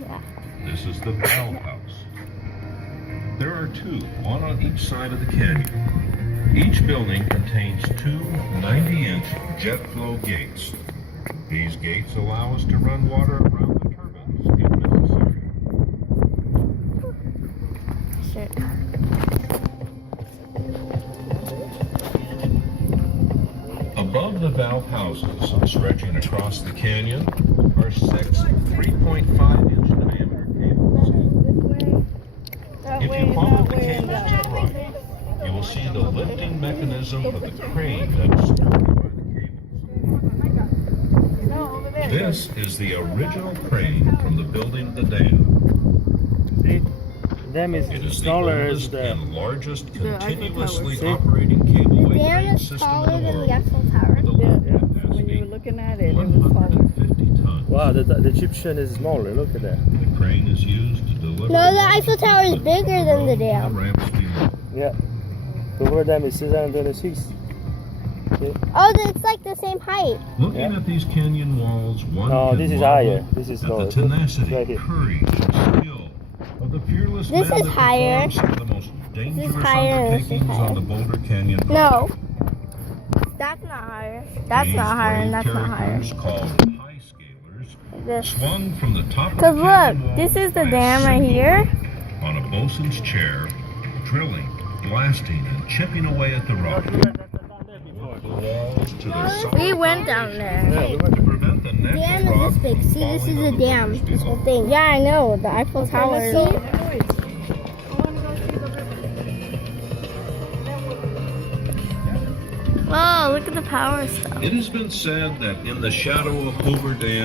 Yeah. This is the valve house. There are two, one on each side of the canyon. Each building contains two 90-inch jet flow gates. These gates allow us to run water around the turbines if necessary. Sure. Above the valve houses, stretching across the canyon, are six 3.5-inch diameter cables. If you follow the cables to the right, you will see the lifting mechanism for the crane that is supported by the cables. This is the original crane from the building of the dam. The dam is It is the taller as oldest the. and largest continuously See? operating The cableway dam crane is system taller in the than world. the Eiffel Tower. With a Yeah, load yeah. When you capacity were looking at it, it was taller. 150 tons. Wow, the Egyptian is smaller. Look at that. The crane is used to deliver. No, the Eiffel Tower is bigger than the dam. ramps below. Yeah. The Hoover Dam is 626. Oh, it's like the same height. Looking Yeah. at these canyon walls, one No, can this is marvel higher. This is at lower. the tenacity, Right here. courage, and skill of the fearless This man is that higher. performs some of the most dangerous higher, this is undertakings higher. on the Boulder Canyon. No. That's not higher. That's These not higher, and brave that's not higher. characters, called high scalers, This. swung from the top of the Because canyon look, wall this is the by a dam right single here. rope on a bosun's chair, drilling, blasting, and chipping away at the rock. The walls to the solid We went down there. Yeah, we went. to prevent the The natural dam rock is this big. from See, this falling is on a the dam. workers This below. whole thing. Yeah, I know. The Eiffel Tower. Let's see the boys. Oh, look at the power stuff. It has been said that in the shadow of Hoover Dam,